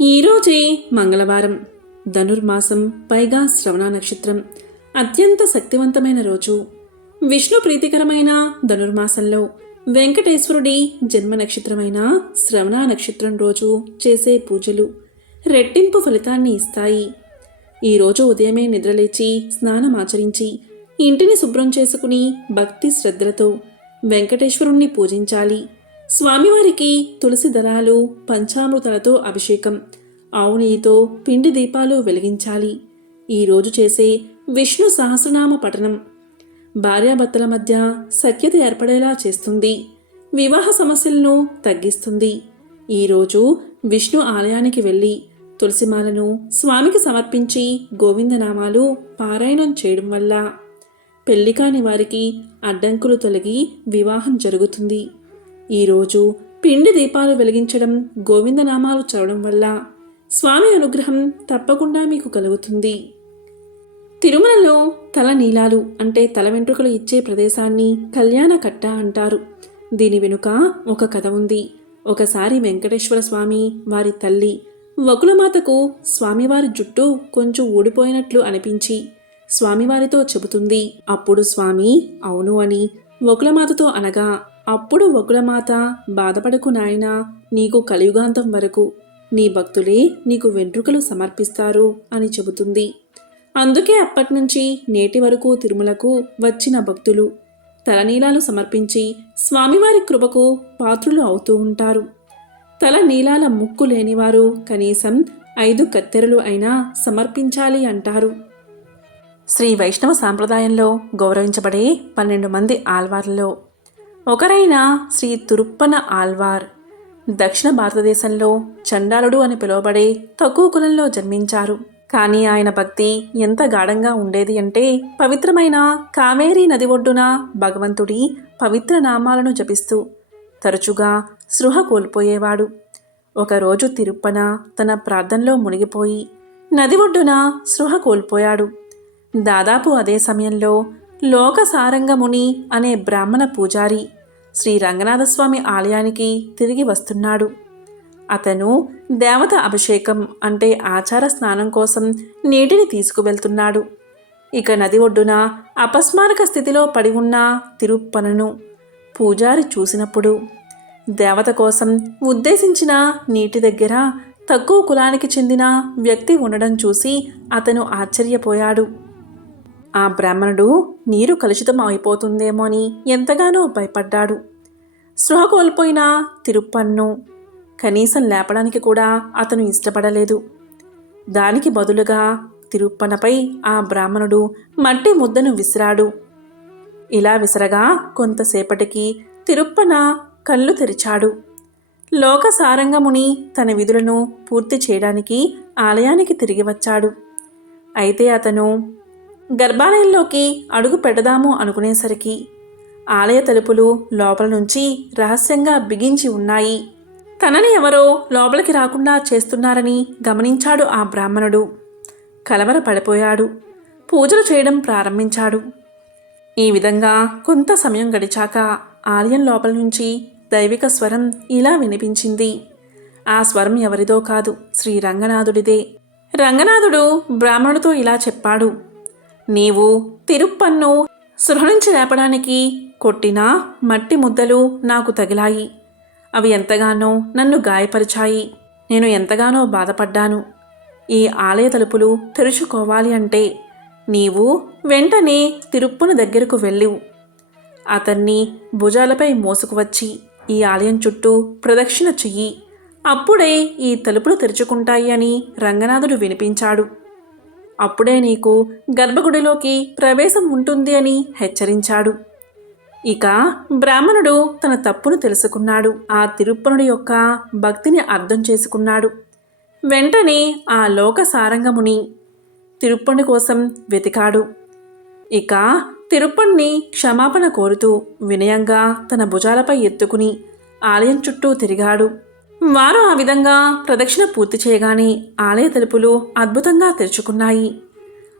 ఈరోజే మంగళవారం, ధనుర్మాసం, పైగా శ్రవణ నక్షత్రం. అత్యంత శక్తివంతమైన రోజు. విష్ణు ప్రీతికరమైన ధనుర్మాసంలో వెంకటేశ్వరుడి జన్మ నక్షత్రమైన శ్రవణ నక్షత్రం రోజు చేసే పూజలు రెట్టింపు ఫలితాన్ని ఇస్తాయి. ఈరోజు ఉదయమే నిద్రలేచి స్నానమాచరించి ఇంటిని శుభ్రం చేసుకుని భక్తి శ్రద్ధలతో వెంకటేశ్వరుణ్ణి పూజించాలి. స్వామివారికి తులసి దళాలు, పంచామృతాలతో అభిషేకం, ఆవు నెయ్యితో పిండి దీపాలు వెలిగించాలి. ఈరోజు చేసే విష్ణు సహస్రనామ పఠనం భార్యాభర్తల మధ్య సఖ్యత ఏర్పడేలా చేస్తుంది. వివాహ సమస్యలను తగ్గిస్తుంది. ఈరోజు విష్ణు ఆలయానికి వెళ్ళి తులసిమాలను స్వామికి సమర్పించి గోవిందనామాలు పారాయణం చేయడం వల్ల పెళ్లి కాని వారికి అడ్డంకులు తొలగి వివాహం జరుగుతుంది. ఈరోజు పిండి దీపాలు వెలిగించడం, గోవిందనామాలు చదవడం వల్ల స్వామి అనుగ్రహం తప్పకుండా మీకు కలుగుతుంది. తిరుమలలో తల నీలాలు అంటే తల వెంట్రుకలు ఇచ్చే ప్రదేశాన్ని కళ్యాణ కట్ట అంటారు. దీని వెనుక ఒక కథ ఉంది. ఒకసారి వెంకటేశ్వర స్వామి వారి తల్లి వకులమాతకు స్వామివారి జుట్టు కొంచెం ఊడిపోయినట్లు అనిపించి స్వామివారితో చెబుతుంది. అప్పుడు స్వామి అవును అని వకులమాతతో అనగా, అప్పుడు వకులమాత బాధపడకు నాయనా, నీకు కలియుగాంతం వరకు నీ భక్తులే నీకు వెంట్రుకలు సమర్పిస్తారు అని చెబుతుంది. అందుకే అప్పటినుంచి నేటి వరకు తిరుమలకు వచ్చిన భక్తులు తలనీలాలు సమర్పించి స్వామివారి కృపకు పాత్రులు అవుతూ ఉంటారు. తల నీలాల ముక్కు లేనివారు కనీసం 5 కత్తెరలు అయినా సమర్పించాలి అంటారు. శ్రీ వైష్ణవ సాంప్రదాయంలో గౌరవించబడే 12 మంది ఆల్వార్లలో ఒకరైన శ్రీ తిరుప్పన ఆల్వార్ దక్షిణ భారతదేశంలో చండాలుడు అని పిలువబడే తక్కువ కులంలో జన్మించారు. కానీ ఆయన భక్తి ఎంత గాఢంగా ఉండేది అంటే పవిత్రమైన కావేరీ నది ఒడ్డున భగవంతుడి పవిత్ర నామాలను జపిస్తూ తరచుగా స్పృహ కోల్పోయేవాడు. ఒకరోజు తిరుప్పన తన ప్రార్థనలో మునిగిపోయి నది ఒడ్డున స్పృహ కోల్పోయాడు. దాదాపు అదే సమయంలో లోకసారంగముని అనే బ్రాహ్మణ పూజారి శ్రీ రంగనాథస్వామి ఆలయానికి తిరిగి వస్తున్నాడు. అతను దేవత అభిషేకం అంటే ఆచార స్నానం కోసం నీటిని తీసుకువెళ్తున్నాడు. ఇక నది ఒడ్డున అపస్మారక స్థితిలో పడి ఉన్న తిరుప్పనను పూజారి చూసినప్పుడు దేవత కోసం ఉద్దేశించిన నీటి దగ్గర తక్కువ కులానికి చెందిన వ్యక్తి ఉండడం చూసి అతను ఆశ్చర్యపోయాడు. ఆ బ్రాహ్మణుడు నీరు కలుషితం అయిపోతుందేమో అని ఎంతగానో భయపడ్డాడు. స్పృహ కోల్పోయిన తిరుప్పన్ను కనీసం లేపడానికి కూడా అతను ఇష్టపడలేదు. దానికి బదులుగా తిరుప్పనపై ఆ బ్రాహ్మణుడు మట్టి ముద్దను విసిరాడు. ఇలా విసరగా కొంతసేపటికి తిరుప్పన కళ్ళు తెరిచాడు. లోకసారంగముని తన విధులను పూర్తి చేయడానికి ఆలయానికి తిరిగి వచ్చాడు. అయితే అతను గర్భాలయంలోకి అడుగు పెడదాము అనుకునేసరికి ఆలయ తలుపులు లోపల నుంచి రహస్యంగా బిగించి ఉన్నాయి. తనని ఎవరో లోపలికి రాకుండా చేస్తున్నారని గమనించాడు ఆ బ్రాహ్మణుడు. కలవరపడిపోయాడు. పూజలు చేయడం ప్రారంభించాడు. ఈ విధంగా కొంత సమయం గడిచాక ఆలయం లోపల నుంచి దైవిక స్వరం ఇలా వినిపించింది. ఆ స్వరం ఎవరిదో కాదు, శ్రీ రంగనాథుడిదే. రంగనాథుడు బ్రాహ్మణుడితో ఇలా చెప్పాడు, నీవు తిరుప్పన్ను సృహ నుంచి లేపడానికి కొట్టిన మట్టి ముద్దలు నాకు తగిలాయి. అవి ఎంతగానో నన్ను గాయపరిచాయి. నేను ఎంతగానో బాధపడ్డాను. ఈ ఆలయ తలుపులు తెరుచుకోవాలి అంటే నీవు వెంటనే తిరుప్పన దగ్గరకు వెళ్ళివు. అతన్ని భుజాలపై మోసుకువచ్చి ఈ ఆలయం చుట్టూ ప్రదక్షిణ చెయ్యి. అప్పుడే ఈ తలుపులు తెరుచుకుంటాయి అని రంగనాథుడు వినిపించాడు. అప్పుడే నీకు గర్భగుడిలోకి ప్రవేశం ఉంటుంది అని హెచ్చరించాడు. ఇక బ్రాహ్మణుడు తన తప్పును తెలుసుకున్నాడు. ఆ తిరుప్పనుడి యొక్క భక్తిని అర్థం చేసుకున్నాడు. వెంటనే ఆ లోకసారంగముని తిరుప్పని కోసం వెతికాడు. ఇక తిరుప్పణ్ణి క్షమాపణ కోరుతూ వినయంగా తన భుజాలపై ఎత్తుకుని ఆలయం చుట్టూ తిరిగాడు. వారు ఆ విధంగా ప్రదక్షిణ పూర్తి చేయగానే ఆలయ తలుపులు అద్భుతంగా తెరుచుకున్నాయి.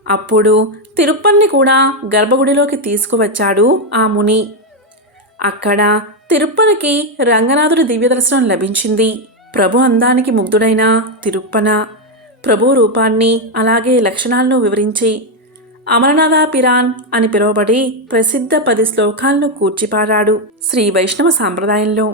అప్పుడు తిరుప్పన్ని కూడా గర్భగుడిలోకి తీసుకువచ్చాడు ఆ ముని. అక్కడ తిరుప్పనికి రంగనాథుడి దివ్యదర్శనం లభించింది. ప్రభు అందానికి ముగ్ధుడైన తిరుప్పన ప్రభు రూపాన్ని అలాగే లక్షణాలను వివరించి అమరనాథ పిరాన్ అని పిలువబడి ప్రసిద్ధ 10 శ్లోకాలను కూర్చిపాడాడు. శ్రీ వైష్ణవ సాంప్రదాయంలో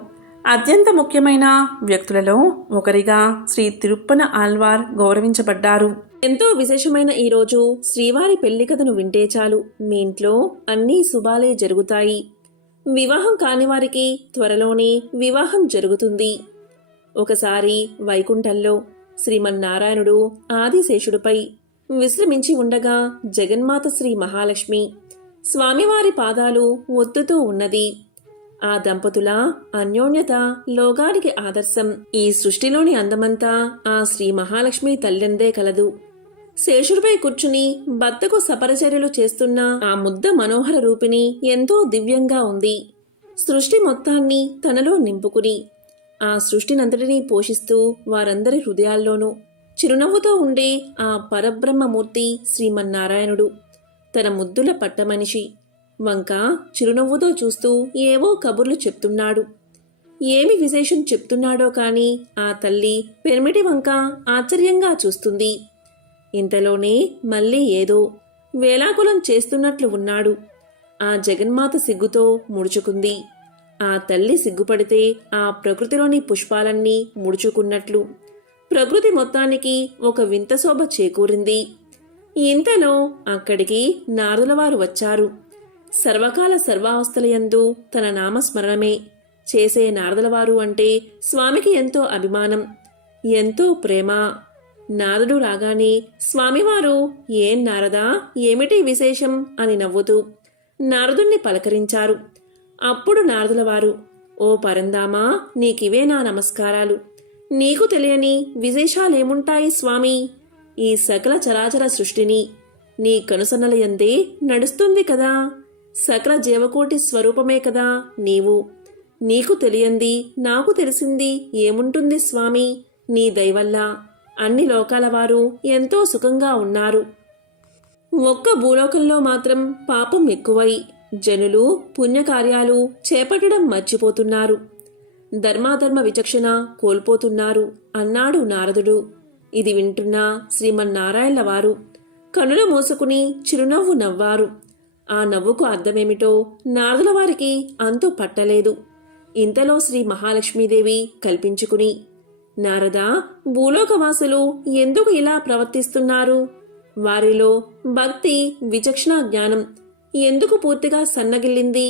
అత్యంత ముఖ్యమైన వ్యక్తులలో ఒకరిగా శ్రీ తిరుప్పన ఆళ్వార్ గౌరవించబడ్డారు. ఎంతో విశేషమైన ఈరోజు శ్రీవారి పెళ్లి కథను వింటే చాలు మీ ఇంట్లో అన్నీ శుభాలే జరుగుతాయి. వివాహం కాని వారికి త్వరలోనే వివాహం జరుగుతుంది. ఒకసారి వైకుంఠంలో శ్రీమన్నారాయణుడు ఆదిశేషుడిపై విశ్రమించి ఉండగా జగన్మాత శ్రీ మహాలక్ష్మి స్వామివారి పాదాలు ఒత్తుతూ ఉన్నది. ఆ దంపతుల అన్యోన్యత లోకానికి ఆదర్శం. ఈ సృష్టిలోని అందమంతా ఆ శ్రీ మహాలక్ష్మి తల్లిందే కలదు. శేషుడిపై కూర్చుని భర్తకు సపరిచర్యలు చేస్తున్న ఆ ముద్ద మనోహర రూపిణి ఎంతో దివ్యంగా ఉంది. సృష్టి మొత్తాన్ని తనలో నింపుకుని ఆ సృష్టినంతటినీ పోషిస్తూ వారందరి హృదయాల్లోనూ చిరునవ్వుతో ఉండే ఆ పరబ్రహ్మమూర్తి శ్రీమన్నారాయణుడు తన ముద్దుల పట్టమనిషి వంక చిరునవ్వుతో చూస్తూ ఏవో కబుర్లు చెప్తున్నాడు. ఏమి విశేషం చెప్తున్నాడో కాని ఆ తల్లి పెర్మిటి వంక ఆశ్చర్యంగా చూస్తుంది. ఇంతలోనే మళ్ళీ ఏదో వేలాకులం చేస్తున్నట్లు ఉన్నాడు. ఆ జగన్మాత సిగ్గుతో ముడుచుకుంది. ఆ తల్లి సిగ్గుపడితే ఆ ప్రకృతిలోని పుష్పాలన్నీ ముడుచుకున్నట్లు ప్రకృతి మొత్తానికి ఒక వింత శోభ చేకూరింది. ఇంతలో అక్కడికి నారదులవారు వచ్చారు. సర్వకాల సర్వావస్థలయందు తన నామస్మరణమే చేసే నారదులవారు అంటే స్వామికి ఎంతో అభిమానం, ఎంతో ప్రేమ. నారదుడు రాగానే స్వామివారు ఏం నారదా, ఏమిటి విశేషం అని నవ్వుతూ నారదుణ్ణి పలకరించారు. అప్పుడు నారదులవారు, ఓ పరందామా, నీకివే నా నమస్కారాలు. నీకు తెలియని విశేషాలేముంటాయి స్వామి? ఈ సకల చరాచర సృష్టిని నీ కనుసన్నలయందే నడుస్తుంది కదా. సకల జీవకోటి స్వరూపమే కదా నీవు. నీకు తెలియంది నాకు తెలిసింది ఏముంటుంది స్వామి? నీ దయవల్ల అన్ని లోకాల వారు ఎంతో సుఖంగా ఉన్నారు. ఒక్క భూలోకంలో మాత్రం పాపం ఎక్కువై జనులు పుణ్యకార్యాలు చేపట్టడం మర్చిపోతున్నారు. ధర్మాధర్మ విచక్షణ కోల్పోతున్నారు అన్నాడు నారదుడు. ఇది వింటున్న శ్రీమన్నారాయణల వారు కనులు మూసుకుని చిరునవ్వు నవ్వారు. ఆ నవ్వుకు అర్థమేమిటో నారదుల వారికి అంతు పట్టలేదు. ఇంతలో శ్రీ మహాలక్ష్మీదేవి కల్పించుకుని, నారదా, భూలోకవాసులు ఎందుకు ఇలా ప్రవర్తిస్తున్నారు? వారిలో భక్తి విచక్షణ జ్ఞానం ఎందుకు పూర్తిగా సన్నగిల్లింది?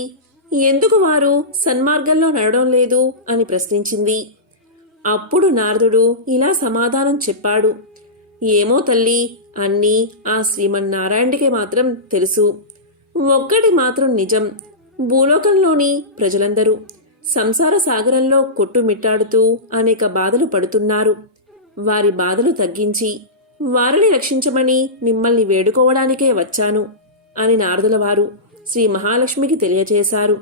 ఎందుకు వారు సన్మార్గంలో నడవడం లేదు అని ప్రశ్నించింది. అప్పుడు నారదుడు ఇలా సమాధానం చెప్పాడు. ఏమో తల్లి, అన్నీ ఆ శ్రీమన్నారాయణుడికే మాత్రం తెలుసు. ఒక్కటి మాత్రం నిజం, భూలోకంలోని ప్రజలందరూ సంసార సాగరంలో కొట్టుమిట్టాడుతూ అనేక బాధలు పడుతున్నారు. వారి బాధలు తగ్గించి వారిని రక్షించమని మిమ్మల్ని వేడుకోవడానికే వచ్చాను అని నారదుల వారు శ్రీ మహాలక్ష్మికి తెలియచేశారు.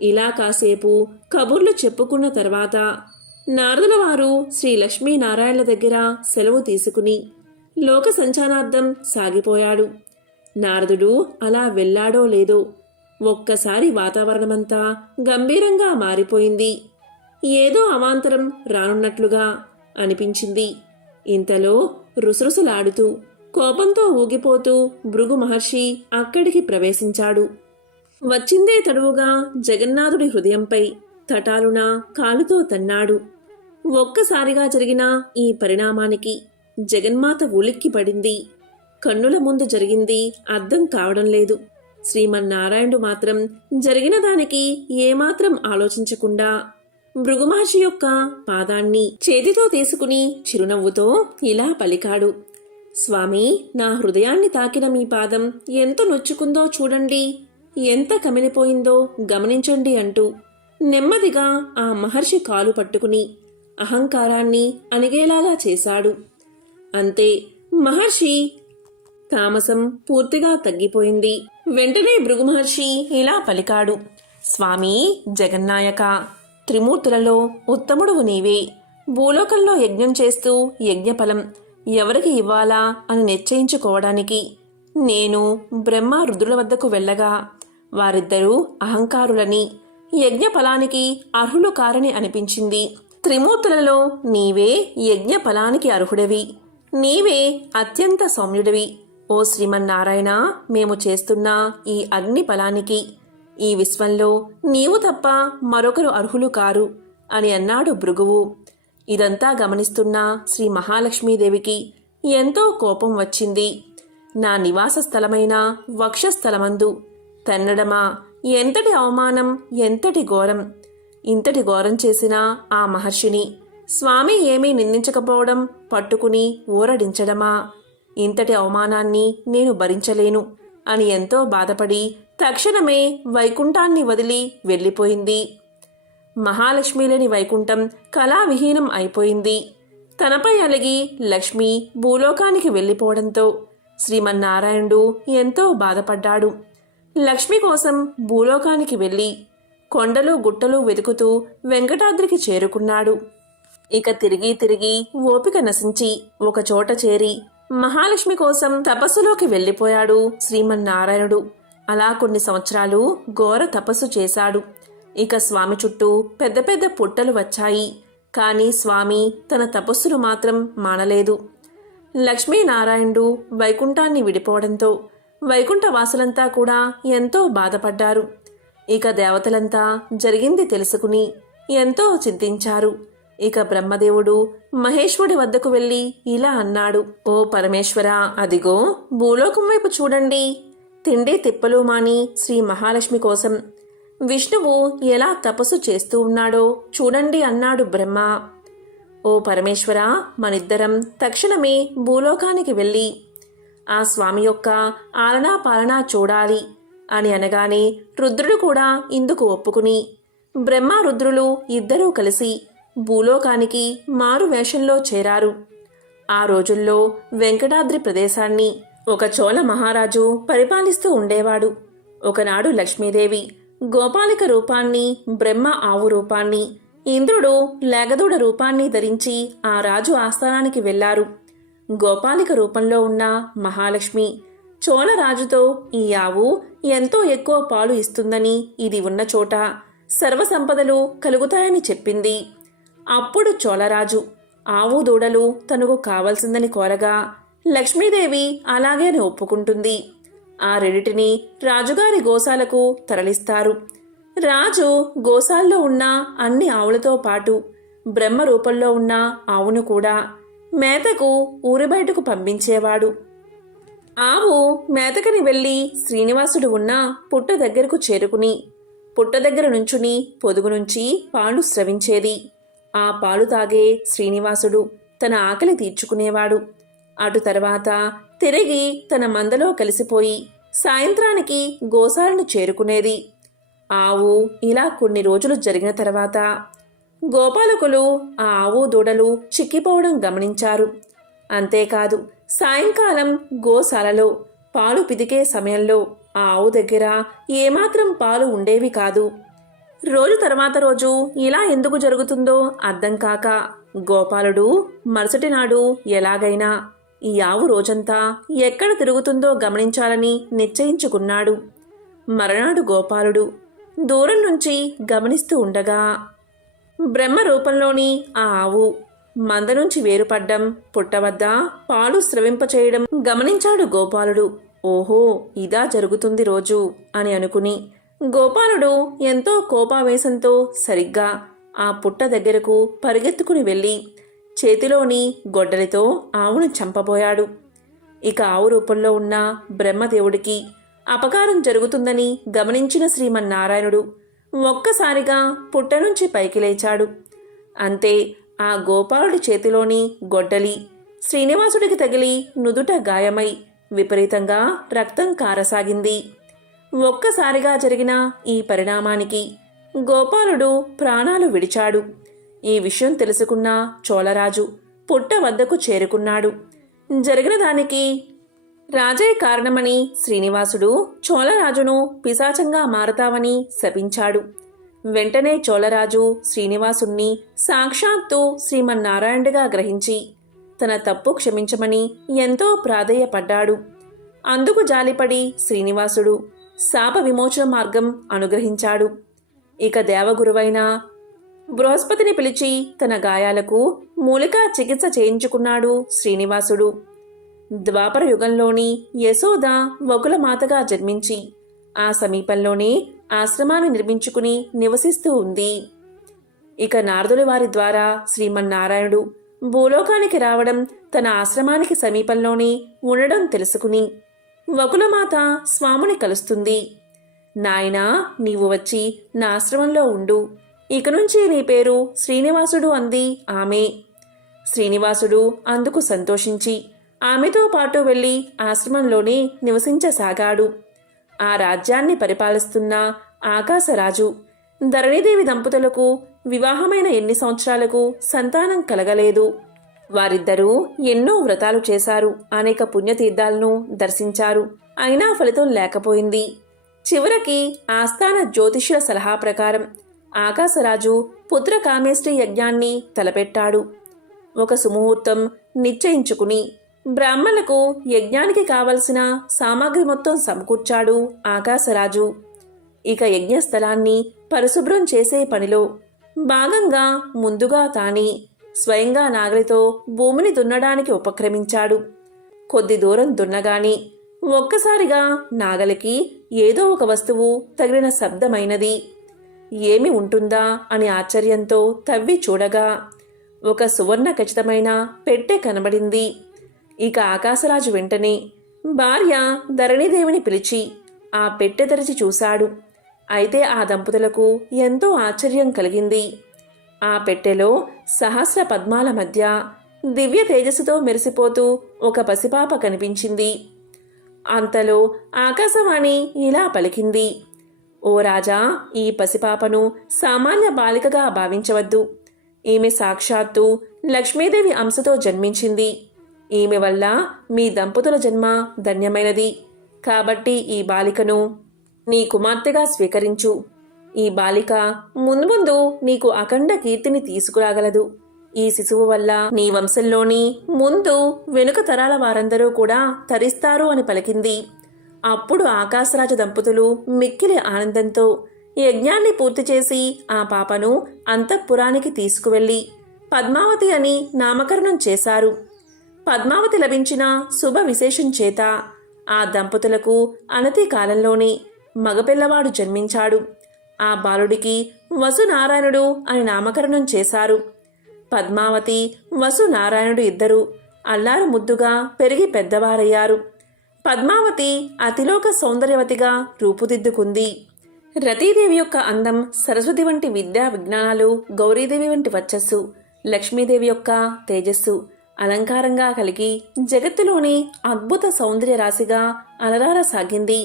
ఇలా కాసేపు కబుర్లు చెప్పుకున్న తర్వాత నారదుల వారు శ్రీ లక్ష్మీనారాయణల దగ్గర సెలవు తీసుకుని లోక సంచానార్థం సాగిపోయాడు. నారదుడు అలా వెళ్ళాడో లేదో ఒక్కసారి వాతావరణమంతా గంభీరంగా మారిపోయింది. ఏదో అవాంతరం రానున్నట్లుగా అనిపించింది. ఇంతలో రుసరుసలాడుతూ కోపంతో ఊగిపోతూ భృగు మహర్షి అక్కడికి ప్రవేశించాడు. వచ్చిందే తడువుగా జగన్నాథుడి హృదయంపై తటాలున కాలుతో తన్నాడు. ఒక్కసారిగా జరిగిన ఈ పరిణామానికి జగన్మాత ఉలిక్కి పడింది. కన్నుల ముందు జరిగింది అర్థం కావడం లేదు. శ్రీమన్నారాయణుడు మాత్రం జరిగిన దానికి ఏమాత్రం ఆలోచించకుండా భృగుమహర్షి యొక్క పాదాన్ని చేతితో తీసుకుని చిరునవ్వుతో ఇలా పలికాడు. స్వామి, నా హృదయాన్ని తాకిన మీ పాదం ఎంత నొచ్చుకుందో చూడండి, ఎంత కమిలిపోయిందో గమనించండి అంటూ నెమ్మదిగా ఆ మహర్షి కాలు పట్టుకుని అహంకారాన్ని అణిగేలాగా చేశాడు. అంతే, మహర్షి తామసం పూర్తిగా తగ్గిపోయింది. వెంటనే భృగు మహర్షి ఇలా పలికాడు. స్వామి జగన్నాయక, త్రిమూర్తులలో ఉత్తముడువు నీవే. భూలోకంలో యజ్ఞం చేస్తూ యజ్ఞఫలం ఎవరికి ఇవ్వాలా అని నిశ్చయించుకోవడానికి నేను బ్రహ్మ రుద్రుల వద్దకు వెళ్ళగా వారిద్దరూ అహంకారులని, యజ్ఞ ఫలానికి అర్హులు కారని అనిపించింది. త్రిమూర్తులలో నీవే యజ్ఞ ఫలానికి అర్హుడివి. నీవే అత్యంత సౌమ్యుడివి. ఓ శ్రీమన్నారాయణ, మేము చేస్తున్న ఈ అగ్ని ఫలానికి ఈ విశ్వంలో నీవు తప్ప మరొకరు అర్హులు కారు అని అన్నాడు భృగువు. ఇదంతా గమనిస్తున్న శ్రీ మహాలక్ష్మీదేవికి ఎంతో కోపం వచ్చింది. నా నివాస స్థలమైన వక్షస్థలమందు తన్నడమా, ఎంతటి అవమానం, ఎంతటి ఘోరం! ఇంతటి ఘోరం చేసిన ఆ మహర్షిని స్వామి ఏమీ నిందించకపోవడం పట్టుకుని ఊరడించడమా? ఇంతటి అవమానాన్ని నేను భరించలేను అని ఎంతో బాధపడి తక్షణమే వైకుంఠాన్ని వదిలి వెళ్ళిపోయింది. మహాలక్ష్మి లేని వైకుంఠం కళావిహీనం అయిపోయింది. తనపై అలిగి లక్ష్మి భూలోకానికి వెళ్ళిపోవడంతో శ్రీమన్నారాయణుడు ఎంతో బాధపడ్డాడు. లక్ష్మి కోసం భూలోకానికి వెళ్ళి కొండలు గుట్టలు వెతుకుతూ వెంకటాద్రికి చేరుకున్నాడు. ఇక తిరిగి తిరిగి ఓపిక నశించి ఒకచోట చేరి మహాలక్ష్మి కోసం తపస్సులోకి వెళ్ళిపోయాడు శ్రీమన్నారాయణుడు. అలా కొన్ని సంవత్సరాలు ఘోర తపస్సు చేశాడు. ఇక స్వామి చుట్టూ పెద్ద పెద్ద పుట్టలు వచ్చాయి. కానీ స్వామి తన తపస్సును మాత్రం మానలేదు. లక్ష్మీనారాయణుడు వైకుంఠాన్ని విడిపోవడంతో వైకుంఠవాసులంతా కూడా ఎంతో బాధపడ్డారు. ఇక దేవతలంతా జరిగింది తెలుసుకుని ఎంతో చింతించారు. ఇక బ్రహ్మదేవుడు మహేశ్వరుడి వద్దకు వెళ్ళి ఇలా అన్నాడు: ఓ పరమేశ్వర, అదిగో భూలోకం వైపు చూడండి. తిండి తిప్పలు మాని శ్రీ మహాలక్ష్మి కోసం విష్ణువు ఎలా తపస్సు చేస్తూ ఉన్నాడో చూడండి అన్నాడు బ్రహ్మ. ఓ పరమేశ్వర, మనిద్దరం తక్షణమే భూలోకానికి వెళ్ళి ఆ స్వామి యొక్క ఆలనా పాలనా చూడాలి అని అనగానే రుద్రుడు కూడా ఇందుకు ఒప్పుకుని బ్రహ్మ రుద్రులు ఇద్దరూ కలిసి భూలోకానికి మారు వేషంలో చేరారు. ఆ రోజుల్లో వెంకటాద్రి ప్రదేశాన్ని ఒక చోళ మహారాజు పరిపాలిస్తూ ఉండేవాడు. ఒకనాడు లక్ష్మీదేవి గోపాలిక రూపాన్ని, బ్రహ్మ ఆవు రూపాన్ని, ఇంద్రుడు లేగదూడ రూపాన్ని ధరించి ఆ రాజు ఆస్థానానికి వెళ్లారు. గోపాలిక రూపంలో ఉన్న మహాలక్ష్మి చోళరాజుతో ఈ ఆవు ఎంతో ఎక్కువ పాలు ఇస్తుందని, ఇది ఉన్న చోట సర్వసంపదలు కలుగుతాయని చెప్పింది. అప్పుడు చోళరాజు ఆవు దూడలు తనకు కావలసిందని కోరగా లక్ష్మీదేవి అలాగే ఒప్పుకుంటుంది. ఆ రెండిటిని రాజుగారి గోశాలకు తరలిస్తారు. రాజు గోశాల్లో ఉన్న అన్ని ఆవులతో పాటు బ్రహ్మ రూపంలో ఉన్న ఆవును కూడా మేతకు ఊరి బయటకు పంపించేవాడు. ఆవు మేతకని వెళ్లి శ్రీనివాసుడు ఉన్న పుట్ట దగ్గరకు చేరుకుని పుట్ట దగ్గర నుంచుని పొదుగు నుంచి పాలు స్రవించేది. ఆ పాలు తాగే శ్రీనివాసుడు తన ఆకలి తీర్చుకునేవాడు. అటు తర్వాత తిరిగి తన మందలో కలిసిపోయి సాయంత్రానికి గోశాలను చేరుకునేది. ఆవు ఇలా కొన్ని రోజులు జరిగిన తర్వాత గోపాలకులు ఆ ఆవు దూడలు చిక్కిపోవడం గమనించారు. అంతేకాదు, సాయంకాలం గోశాలలో పాలు పితికే సమయంలో ఆ ఆవు దగ్గర ఏమాత్రం పాలు ఉండేవి కాదు. రోజు తర్వాత రోజు ఇలా ఎందుకు జరుగుతుందో అర్థం కాక గోపాలుడు మరుసటి నాడు ఎలాగైనా ఈ ఆవు రోజంతా ఎక్కడ తిరుగుతుందో గమనించాలని నిశ్చయించుకున్నాడు. మరునాడు గోపాలుడు దూరం నుంచి గమనిస్తూ ఉండగా బ్రహ్మ రూపంలోని ఆ ఆవు మంద నుంచి వేరుపడ్డం, పుట్టవద్ద పాలు స్రవింపచేయడం గమనించాడు గోపాలుడు. ఓహో, ఇదా జరుగుతుంది రోజు అని అనుకుని గోపాలుడు ఎంతో కోపావేశంతో సరిగ్గా ఆ పుట్ట దగ్గరకు పరిగెత్తుకుని వెళ్ళి చేతిలోని గొడ్డలితో ఆవును చంపబోయాడు. ఇక ఆవు రూపంలో ఉన్న బ్రహ్మదేవుడికి అపకారం జరుగుతుందని గమనించిన శ్రీమన్నారాయణుడు ఒక్కసారిగా పుట్ట నుంచి పైకి లేచాడు. అంతే, ఆ గోపాలుడి చేతిలోని గొడ్డలి శ్రీనివాసుడికి తగిలి నుదుట గాయమై విపరీతంగా రక్తం కారసాగింది. ఒక్కసారిగా జరిగిన ఈ పరిణామానికి గోపాలుడు ప్రాణాలు విడిచాడు. ఈ విషయం తెలుసుకున్న చోళరాజు పుట్ట వద్దకు చేరుకున్నాడు. జరిగిన దానికి రాజే కారణమని శ్రీనివాసుడు చోళరాజును పిశాచంగా మారతావని శపించాడు. వెంటనే చోళరాజు శ్రీనివాసుణ్ణి సాక్షాత్తు శ్రీమన్నారాయణుడిగా గ్రహించి తన తప్పు క్షమించమని ఎంతో ప్రాధేయపడ్డాడు. అందుకు జాలిపడి శ్రీనివాసుడు శాప విమోచన మార్గం అనుగ్రహించాడు. ఇక దేవగురువైన బృహస్పతిని పిలిచి తన గాయాలకు మూలికా చికిత్స చేయించుకున్నాడు శ్రీనివాసుడు. ద్వాపర యుగంలోని యశోద వకులమాతగా జన్మించి ఆ సమీపంలోనే ఆశ్రమాన్ని నిర్మించుకుని నివసిస్తూ ఉంది. ఇక నారదుల వారి ద్వారా శ్రీమన్నారాయణుడు భూలోకానికి రావడం, తన ఆశ్రమానికి సమీపంలోనే ఉండడం తెలుసుకుని వకులమాత స్వామిని కలుస్తుంది. నాయనా, నీవు వచ్చి నా ఆశ్రమంలో ఉండు, ఇక నుంచి నీ పేరు శ్రీనివాసుడు అంది ఆమె. శ్రీనివాసుడు అందుకు సంతోషించి ఆమెతో పాటు వెళ్ళి ఆశ్రమంలోనే నివసించసాగాడు. ఆ రాజ్యాన్ని పరిపాలిస్తున్న ఆకాశరాజు ధరణీదేవి దంపతులకు వివాహమైన ఎన్ని సంవత్సరాలకు సంతానం కలగలేదు. వారిద్దరూ ఎన్నో వ్రతాలు చేశారు, అనేక పుణ్యతీర్థాలను దర్శించారు. అయినా ఫలితం లేకపోయింది. చివరికి ఆస్థాన జ్యోతిష్యుల సలహా ప్రకారం ఆకాశరాజు పుత్ర కామేష్టి యజ్ఞాన్ని తలపెట్టాడు. ఒక సుముహూర్తం నిశ్చయించుకుని బ్రాహ్మణులకు యజ్ఞానికి కావలసిన సామాగ్రి మొత్తం సమకూర్చాడు ఆకాశరాజు. ఇక యజ్ఞస్థలాన్ని పరిశుభ్రం చేసే పనిలో భాగంగా ముందుగా తానే స్వయంగా నాగలితో భూమిని దున్నడానికి ఉపక్రమించాడు. కొద్ది దూరం దున్నగాని ఒక్కసారిగా నాగలికి ఏదో ఒక వస్తువు తగిలిన శబ్దమైనది. ఏమి ఉంటుందా అని ఆశ్చర్యంతో తవ్వి చూడగా ఒక సువర్ణ ఖచ్చితమైన పెట్టె కనబడింది. ఇక ఆకాశరాజు వెంటనే భార్య ధరణీదేవిని పిలిచి ఆ పెట్టె తెరిచి చూశాడు. అయితే ఆ దంపతులకు ఎంతో ఆశ్చర్యం కలిగింది. ఆ పెట్టెలో సహస్ర పద్మాల మధ్య దివ్య తేజస్సుతో మెరిసిపోతూ ఒక పసిపాప కనిపించింది. అంతలో ఆకాశవాణి ఇలా పలికింది: ఓ రాజా, ఈ పసిపాపను సామాన్య బాలికగా భావించవద్దు. ఈమె సాక్షాత్తు లక్ష్మీదేవి అంశతో జన్మించింది. ఈమె వల్ల మీ దంపతుల జన్మ ధన్యమైనది. కాబట్టి ఈ బాలికను నీ కుమార్తెగా స్వీకరించు. ఈ బాలిక మున్ముందు నీకు అఖండ కీర్తిని తీసుకురాగలదు. ఈ శిశువు వల్ల నీ వంశంలోని ముందు వెనుక తరాల వారందరూ కూడా తరిస్తారు అని పలికింది. అప్పుడు ఆకాశరాజు దంపతులు మిక్కిలి ఆనందంతో యజ్ఞాన్ని పూర్తి చేసి ఆ పాపను అంతఃపురానికి తీసుకువెళ్లి పద్మావతి అని నామకరణం చేశారు. పద్మావతి లభించిన శుభ విశేషం చేత ఆ దంపతులకు అనతి కాలంలోనే మగపిల్లవాడు జన్మించాడు. ఆ బాలుడికి వసునారాయణుడు అని నామకరణం చేశారు. పద్మావతి, వసునారాయణుడు ఇద్దరూ అల్లారు ముద్దుగా పెరిగి పెద్దవారయ్యారు. పద్మావతి అతిలోక సౌందర్యవతిగా రూపుదిద్దుకుంది. రతీదేవి యొక్క అందం, సరస్వతి వంటి విద్యా విజ్ఞానాలు, గౌరీదేవి వంటి వర్చస్సు, లక్ష్మీదేవి యొక్క తేజస్సు అలంకారంగా కలిగి జగత్తులోని అద్భుత సౌందర్య రాశిగా అలరారసాగింది.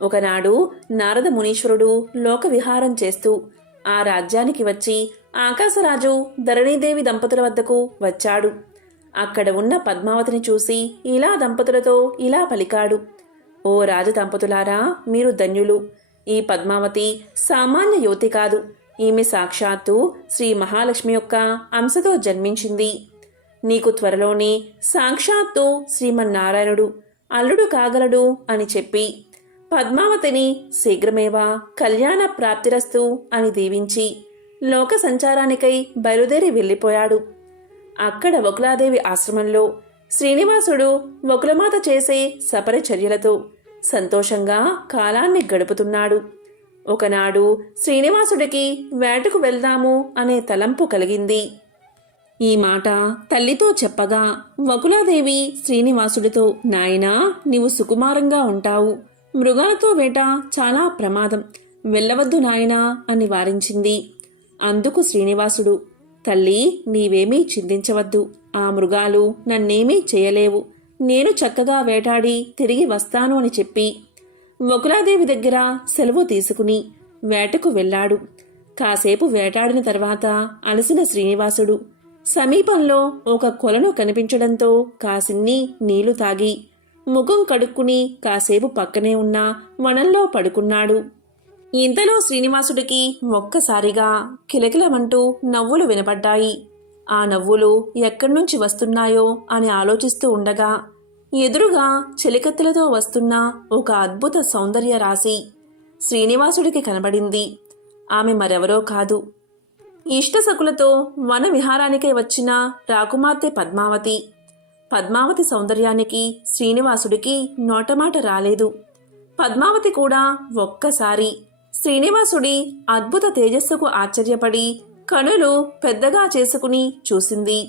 ఒకనాడు నారద మునీశ్వరుడు లోక విహారం చేస్తూ ఆ రాజ్యానికి వచ్చి ఆకాశరాజు ధరణీదేవి దంపతుల వద్దకు వచ్చాడు. అక్కడ ఉన్న పద్మావతిని చూసి ఇలా దంపతులతో ఇలా పలికాడు: ఓ రాజదంపతులారా, మీరు ధన్యులు. ఈ పద్మావతి సామాన్య యువతి కాదు. ఈమె సాక్షాత్తు శ్రీ మహాలక్ష్మి యొక్క అంశతో జన్మించింది. నీకు త్వరలోనే సాక్షాత్తు శ్రీమన్నారాయణుడు అల్లుడు కాగలడు అని చెప్పి పద్మావతిని శీఘ్రమేవా కళ్యాణ ప్రాప్తిరస్తు అని దీవించి లోక సంచారానికై బయలుదేరి వెళ్ళిపోయాడు. అక్కడ వకులాదేవి ఆశ్రమంలో శ్రీనివాసుడు వకులమాత చేసే సపరిచర్యలతో సంతోషంగా కాలాన్ని గడుపుతున్నాడు. ఒకనాడు శ్రీనివాసుడికి వేటకు వెళ్దాము అనే తలంపు కలిగింది. ఈ మాట తల్లితో చెప్పగా వకులాదేవి శ్రీనివాసుడితో, నాయనా, నీవు సుకుమారంగా ఉంటావు. మృగాలతో వేట చాలా ప్రమాదం, వెళ్ళవద్దు నాయనా అని వారించింది. అందుకు శ్రీనివాసుడు, తల్లి, నీవేమీ చింతించవద్దు. ఆ మృగాలు నన్నేమీ చేయలేవు. నేను చక్కగా వేటాడి తిరిగి వస్తాను అని చెప్పి వకులాదేవి దగ్గర సెలవు తీసుకుని వేటకు వెళ్ళాడు. కాసేపు వేటాడిన తర్వాత అలసిన శ్రీనివాసుడు సమీపంలో ఒక కొలను కనిపించడంతో కాసిన్ని నీళ్లు తాగి ముఖం కడుక్కుని కాసేపు పక్కనే ఉన్న వనంలో పడుకున్నాడు. ఇంతలో శ్రీనివాసుడికి ఒక్కసారిగా కిలకిలమంటూ నవ్వులు వినపడ్డాయి. ఆ నవ్వులు ఎక్కడ్నుంచి వస్తున్నాయో అని ఆలోచిస్తూ ఉండగా ఎదురుగా చెలికత్తెలతో వస్తున్న ఒక అద్భుత సౌందర్య రాశి శ్రీనివాసుడికి కనబడింది. ఆమె మరెవరో కాదు, ఇష్టసకులతో వన విహారానికై వచ్చిన రాకుమార్తె పద్మావతి. పద్మావతి సౌందర్యానికి శ్రీనివాసుడికి నోటమాట రాలేదు. పద్మావతి కూడా ఒక్కసారి శ్రీనివాసుడి అద్భుత తేజస్సుకు ఆశ్చర్యపడి కనులు పెద్దగా చేసుకుని చూసింది.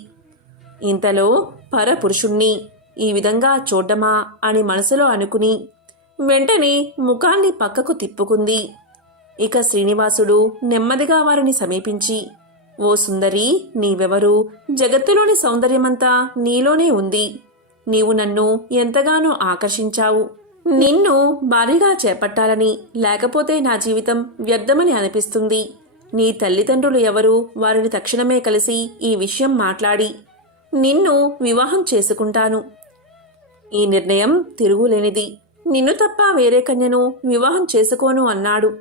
ఇంతలో పరపురుషుణ్ణి ఈ విధంగా చూడ్డమా అని మనసులో అనుకుని వెంటనే ముఖాన్ని పక్కకు తిప్పుకుంది. ఇక శ్రీనివాసుడు నెమ్మదిగా వారిని సమీపించి, ఓ సుందరి, నీవెవరు? జగత్తులోని సౌందర్యమంతా నీలోనే ఉంది. నీవు నన్ను ఎంతగానో ఆకర్షించావు. నిన్ను భారీగా చేపట్టాలని, లేకపోతే నా జీవితం వ్యర్థమని అనిపిస్తుంది. నీ తల్లిదండ్రులు ఎవరు? వారిని తక్షణమే కలిసి ఈ విషయం మాట్లాడి నిన్ను వివాహం చేసుకుంటాను. ఈ నిర్ణయం తిరుగులేనిది. నిన్ను తప్ప వేరే కన్యను వివాహం చేసుకోను అన్నాడు.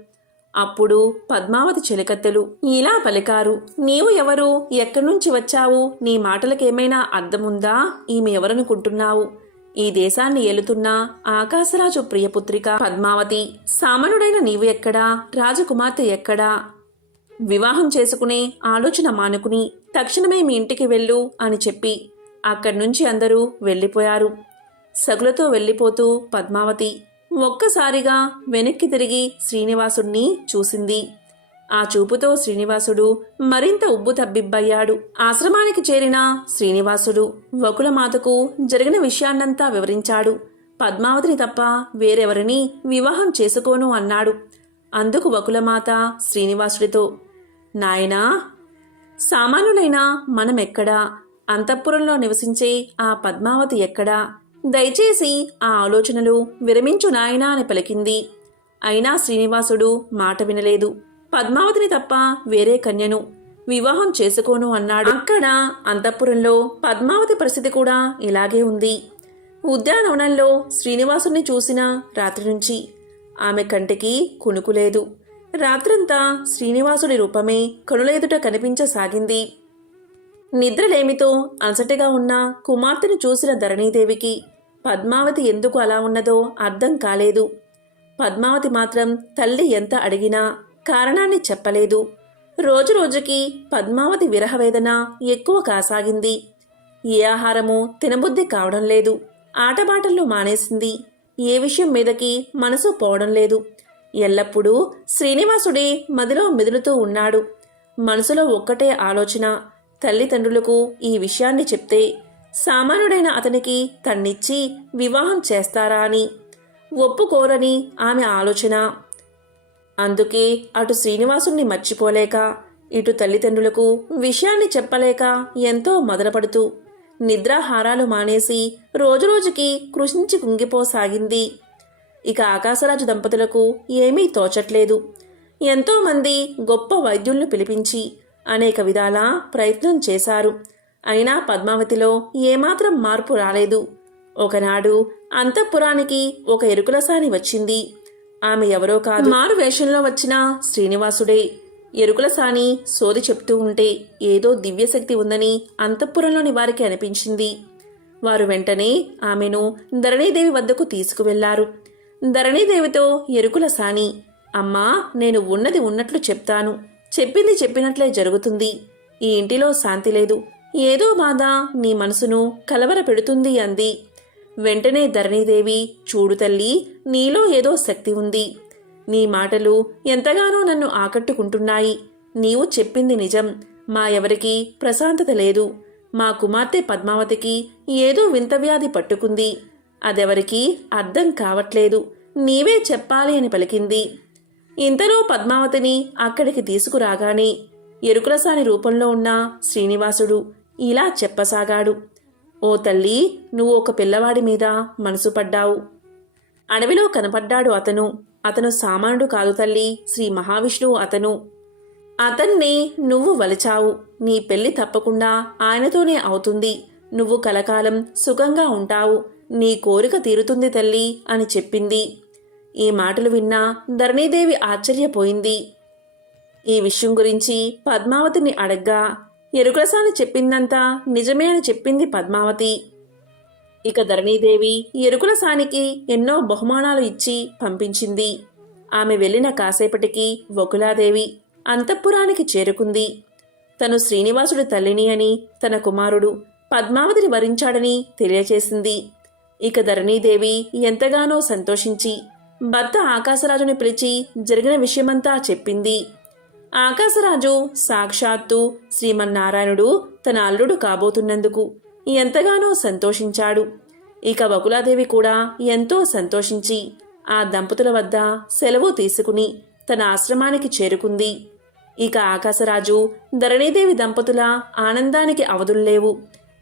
అప్పుడు పద్మావతి చెలికత్తెలు ఇలా పలికారు, నీవు ఎవరు? ఎక్కడి నుంచి వచ్చావు? నీ మాటలకేమైనా అర్థముందా? ఈమె ఎవరనుకుంటున్నావు? ఈ దేశాన్ని ఏలుతున్న ఆకాశరాజు ప్రియపుత్రిక పద్మావతి. సామాన్యుడైన నీవు ఎక్కడా? రాజకుమార్తె ఎక్కడా? వివాహం చేసుకునే ఆలోచన మానుకుని తక్షణమే మీ ఇంటికి వెళ్ళు అని చెప్పి అక్కడి నుంచి అందరూ వెళ్ళిపోయారు. సగులతో వెళ్ళిపోతూ పద్మావతి ఒక్కసారిగా వెనక్కి తిరిగి శ్రీనివాసుణ్ణి చూసింది. ఆ చూపుతో శ్రీనివాసుడు మరింత ఉబ్బుతబ్బిబ్బయ్యాడు. ఆశ్రమానికి చేరిన శ్రీనివాసుడు వకులమాతకు జరిగిన విషయాన్నంతా వివరించాడు. పద్మావతిని తప్ప వేరెవరిని వివాహం చేసుకోను అన్నాడు. అందుకు వకులమాత శ్రీనివాసుడితో, నాయనా, సామాన్యులైన మనమెక్కడా? అంతఃపురంలో నివసించే ఆ పద్మావతి ఎక్కడా? దయచేసి ఆ ఆలోచనలు విరమించు నాయనా అని పలికింది. అయినా శ్రీనివాసుడు మాట వినలేదు. పద్మావతిని తప్ప వేరే కన్యను వివాహం చేసుకోను అన్నాడు. అక్కడ అంతఃపురంలో పద్మావతి పరిస్థితి కూడా ఇలాగే ఉంది. ఉద్యానవనంలో శ్రీనివాసుని చూసిన రాత్రి నుంచి ఆమె కంటికి కునుకులేదు. రాత్రంతా శ్రీనివాసుడి రూపమే కనులెదుట కనిపించసాగింది. నిద్రలేమితో అలసటగా ఉన్న కుమార్తెను చూసిన ధరణీదేవికి పద్మావతి ఎందుకు అలా ఉన్నదో అర్థం కాలేదు. పద్మావతి మాత్రం తల్లి ఎంత అడిగినా కారణాన్ని చెప్పలేదు. రోజురోజుకి పద్మావతి విరహవేదన ఎక్కువ కాసాగింది. ఏ ఆహారము తినబుద్ధి కావడం లేదు. ఆటపాటల్లో మానేసింది. ఏ విషయం మీదకి మనసు పోవడం లేదు. ఎల్లప్పుడూ శ్రీనివాసుడే మదిలో మెదులుతూ ఉన్నాడు. మనసులో ఒక్కటే ఆలోచన, తల్లిదండ్రులకు ఈ విషయాన్ని చెప్తే సామాన్యుడైన అతనికి తన్నిచ్చి వివాహం చేస్తారా అని. ఒప్పుకోరని ఆమె ఆలోచన. అందుకే అటు శ్రీనివాసుణ్ణి మర్చిపోలేక, ఇటు తల్లిదండ్రులకు విషయాన్ని చెప్పలేక ఎంతో మదనపడుతూ నిద్రాహారాలు మానేసి రోజురోజుకి కృషించి కుంగిపోసాగింది. ఇక ఆకాశరాజు దంపతులకు ఏమీ తోచట్లేదు. ఎంతోమంది గొప్ప వైద్యులను పిలిపించి అనేక విధాల ప్రయత్నం చేశారు. అయినా పద్మావతిలో ఏమాత్రం మార్పు రాలేదు. ఒకనాడు అంతఃపురానికి ఒక ఎరుకులసాని వచ్చింది. ఆమె ఎవరో కాదు, మారు వేషంలో వచ్చిన శ్రీనివాసుడే. ఎరుకులసాని సోది చెప్తూ ఉంటే ఏదో దివ్యశక్తి ఉందని అంతఃపురంలోని వారికి అనిపించింది. వారు వెంటనే ఆమెను ధరణీదేవి వద్దకు తీసుకువెళ్లారు. ధరణీదేవితో ఎరుకులసాని, అమ్మా, నేను ఉన్నది ఉన్నట్లు చెప్తాను. చెప్పింది చెప్పినట్లే జరుగుతుంది. ఈ ఇంటిలో శాంతి లేదు. ఏదో బాధ నీ మనసును కలవర పెడుతుంది అంది. వెంటనే ధరణీదేవి, చూడు తల్లి, నీలో ఏదో శక్తి ఉంది. నీ మాటలు ఎంతగానో నన్ను ఆకట్టుకుంటున్నాయి. నీవు చెప్పింది నిజం. మా ఎవరికీ ప్రశాంతత లేదు. మా కుమార్తె పద్మావతికి ఏదో వింత వ్యాధి పట్టుకుంది. అదెవరికీ అర్థం కావట్లేదు. నీవే చెప్పాలి అని పలికింది. ఇంతలో పద్మావతిని అక్కడికి తీసుకురాగానే ఎరుకులసాని రూపంలో ఉన్న శ్రీనివాసుడు ఇలా చెప్పసాగాడు. ఓ తల్లి, నువ్వు ఒక పిల్లవాడి మీద మనసు పడ్డావు. అడవిలో కనపడ్డాడు అతను. అతను సామాన్యుడు కాదు తల్లి, శ్రీ మహావిష్ణువు అతను. అతన్నే నువ్వు వలిచావు. నీ పెళ్లి తప్పకుండా ఆయనతోనే అవుతుంది. నువ్వు కలకాలం సుఖంగా ఉంటావు. నీ కోరిక తీరుతుంది తల్లి అని చెప్పింది. ఈ మాటలు విన్నా ధరణీదేవి ఆశ్చర్యపోయింది. ఈ విషయం గురించి పద్మావతిని అడగ్గా ఎరుకులసాని చెప్పిందంతా నిజమే అని చెప్పింది పద్మావతి. ఇక ధరణీదేవి ఎరుకులసానికి ఎన్నో బహుమానాలు ఇచ్చి పంపించింది. ఆమె వెళ్లిన కాసేపటికి వకులాదేవి అంతఃపురానికి చేరుకుంది. తను శ్రీనివాసుడి తల్లిని అని, తన కుమారుడు పద్మావతిని వరించాడని తెలియచేసింది. ఇక ధరణీదేవి ఎంతగానో సంతోషించి భర్త ఆకాశరాజుని పిలిచి జరిగిన విషయమంతా చెప్పింది. ఆకాశరాజు సాక్షాత్తు శ్రీమన్నారాయణుడు తన అల్లుడు కాబోతున్నందుకు ఎంతగానో సంతోషించాడు. ఇక బకులాదేవి కూడా ఎంతో సంతోషించి ఆ దంపతుల వద్ద సెలవు తీసుకుని తన ఆశ్రమానికి చేరుకుంది. ఇక ఆకాశరాజు ధరణీదేవి దంపతుల ఆనందానికి అవధుల్లేవు.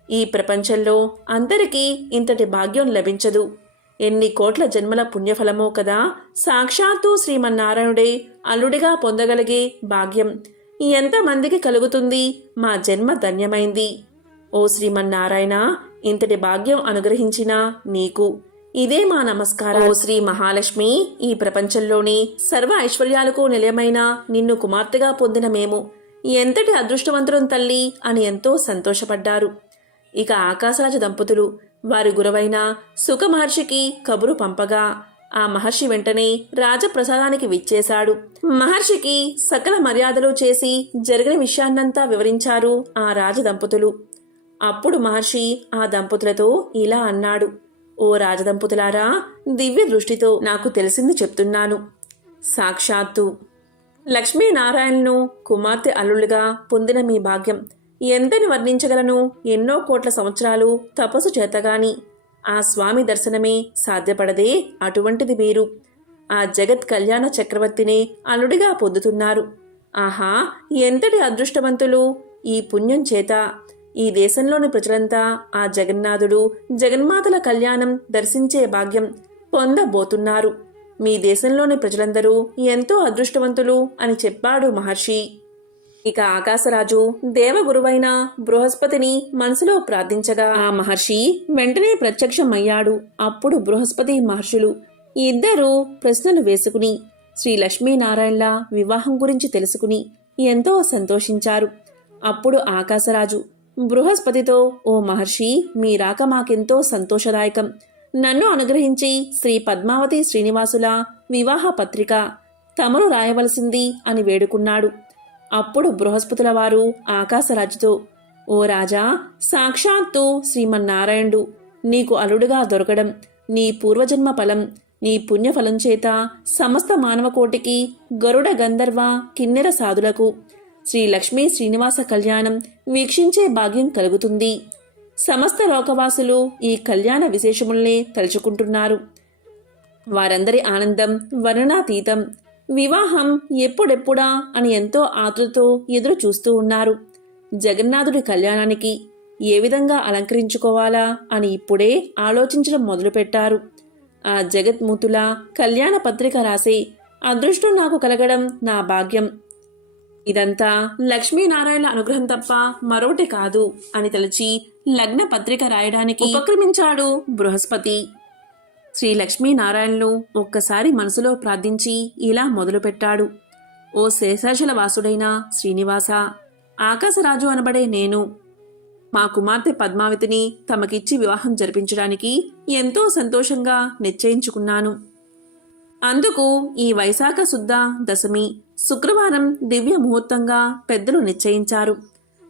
ఈ ప్రపంచంలో అందరికీ ఇంతటి భాగ్యం లభించదు. ఎన్ని కోట్ల జన్మల పుణ్యఫలమో కదా సాక్షాత్తు శ్రీమన్నారాయణుడే అల్లుడిగా పొందగలిగే భాగ్యం ఎంతమందికి కలుగుతుంది. మా జన్మ ధన్యమైంది. ఓ శ్రీమన్నారాయణ, ఇంతటి భాగ్యం అనుగ్రహించిన నీకు ఇదే మా నమస్కారం. ఓ శ్రీ మహాలక్ష్మి, ఈ ప్రపంచంలోని సర్వ ఐశ్వర్యాలకు నిలయమైన నిన్ను కుమార్తెగా పొందిన మేము ఎంతటి అదృష్టవంతులం తల్లి అని ఎంతో సంతోషపడ్డారు. ఇక ఆకాశరాజు దంపతులు వారి గురువైన సుఖ మహర్షికి కబురు పంపగా ఆ మహర్షి వెంటనే రాజప్రసాదానికి విచ్చేశాడు. మహర్షికి సకల మర్యాదలు చేసి జరిగిన విషయాన్నంతా వివరించారు ఆ రాజదంపతులు. అప్పుడు మహర్షి ఆ దంపతులతో ఇలా అన్నాడు. ఓ రాజదంపతులారా, దివ్య దృష్టితో నాకు తెలిసింది చెప్తున్నాను. సాక్షాత్తు లక్ష్మీనారాయణను కుమార్తె అల్లుళ్ళుగా పొందిన మీ భాగ్యం ఎంతని వర్ణించగలను. ఎన్నో కోట్ల సంవత్సరాలు తపస్సు చేతగాని ఆ స్వామి దర్శనమే సాధ్యపడదే. అటువంటిది మీరు ఆ జగత్ కళ్యాణ చక్రవర్తిని అల్లుడిగా పొందుతున్నారు. ఆహా, ఎంతటి అదృష్టవంతులు! ఈ పుణ్యం చేత ఈ దేశంలోని ప్రజలంతా ఆ జగన్నాథుడు జగన్మాతల కళ్యాణం దర్శించే భాగ్యం పొందబోతున్నారు. మీ దేశంలోని ప్రజలందరూ ఎంతో అదృష్టవంతులు అని చెప్పాడు మహర్షి. ఇక ఆకాశరాజు దేవగురువైన బృహస్పతిని మనసులో ప్రార్థించగా ఆ మహర్షి వెంటనే ప్రత్యక్షమయ్యాడు. అప్పుడు బృహస్పతి మహర్షులు ఇద్దరూ ప్రశ్నలు వేసుకుని శ్రీ లక్ష్మీనారాయణల వివాహం గురించి తెలుసుకుని ఎంతో సంతోషించారు. అప్పుడు ఆకాశరాజు బృహస్పతితో, ఓ మహర్షి, మీ రాక మాకెంతో సంతోషదాయకం. నన్ను అనుగ్రహించి శ్రీ పద్మావతి శ్రీనివాసుల వివాహ పత్రిక తమరు రాయవలసింది అని వేడుకున్నాడు. అప్పుడు బృహస్పతుల వారు ఆకాశరాజుతో, ఓ రాజా, సాక్షాత్తు శ్రీమన్నారాయణుడు నీకు అల్లుడుగా దొరకడం నీ పూర్వజన్మ ఫలం. నీ పుణ్యఫలం చేత సమస్త మానవకోటికి గరుడ గంధర్వ కిన్నెర సాధులకు శ్రీ లక్ష్మీ శ్రీనివాస కళ్యాణం వీక్షించే భాగ్యం కలుగుతుంది. సమస్త లోకవాసులు ఈ కళ్యాణ విశేషముల్నే తలుచుకుంటున్నారు. వారందరి ఆనందం వర్ణనాతీతం. వివాహం ఎప్పుడెప్పుడా అని ఎంతో ఆతృతతో ఎదురు చూస్తూ ఉన్నారు. జగన్నాథుడి కళ్యాణానికి ఏ విధంగా అలంకరించుకోవాలా అని ఇప్పుడే ఆలోచించడం మొదలుపెట్టారు. ఆ జగత్మూతుల కళ్యాణ పత్రిక రాసే అదృష్టం నాకు కలగడం నా భాగ్యం. ఇదంతా లక్ష్మీనారాయణ అనుగ్రహం తప్ప మరొకటి కాదు అని తలచి లగ్న పత్రిక రాయడానికి ఉపక్రమించాడు బృహస్పతి. శ్రీ లక్ష్మీనారాయణను ఒక్కసారి మనసులో ప్రార్థించి ఇలా మొదలుపెట్టాడు. ఓ శేషాచల వాసుడైన శ్రీనివాస, ఆకాశరాజు అనబడే నేను మా కుమార్తె పద్మావతిని తమకిచ్చి వివాహం జరిపించడానికి ఎంతో సంతోషంగా నిశ్చయించుకున్నాను. అందుకు ఈ వైశాఖ శుద్ధ దశమి శుక్రవారం దివ్య ముహూర్తంగా పెద్దలు నిశ్చయించారు.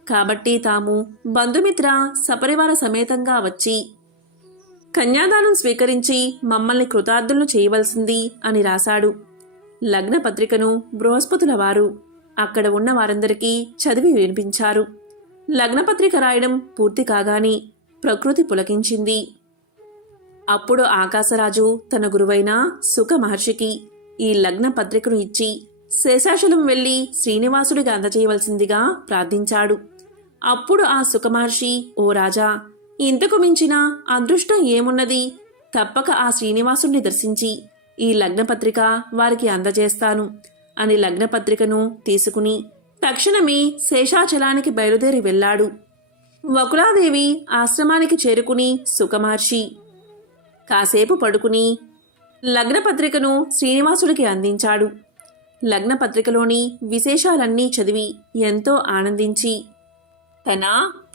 కాబట్టి తాము బంధుమిత్ర సపరివార సమేతంగా వచ్చి కన్యాదానం స్వీకరించి మమ్మల్ని కృతార్థులను చేయవలసింది అని రాశాడు. లగ్న పత్రికను బృహస్పతుల వారు అక్కడ ఉన్న వారందరికీ చదివి వినిపించారు. లగ్నపత్రిక రాయడం పూర్తి కాగానే ప్రకృతి పులకించింది. అప్పుడు ఆకాశరాజు తన గురువైన సుఖ మహర్షికి ఈ లగ్న పత్రికను ఇచ్చి శేషాచలం వెళ్లి శ్రీనివాసుడికి అందజేయవలసిందిగా ప్రార్థించాడు. అప్పుడు ఆ సుఖమహర్షి, ఓ రాజా, ఇంతకు మించిన అదృష్టం ఏమున్నది? తప్పక ఆ శ్రీనివాసుడిని దర్శించి ఈ లగ్నపత్రిక వారికి అందజేస్తాను అని లగ్నపత్రికను తీసుకుని తక్షణమే శేషాచలానికి బయలుదేరి వెళ్లాడు. వకులాదేవి ఆశ్రమానికి చేరుకుని సుఖమహర్షి కాసేపు పడుకుని లగ్నపత్రికను శ్రీనివాసుడికి అందించాడు. లగ్నపత్రికలోని విశేషాలన్నీ చదివి ఎంతో ఆనందించి తన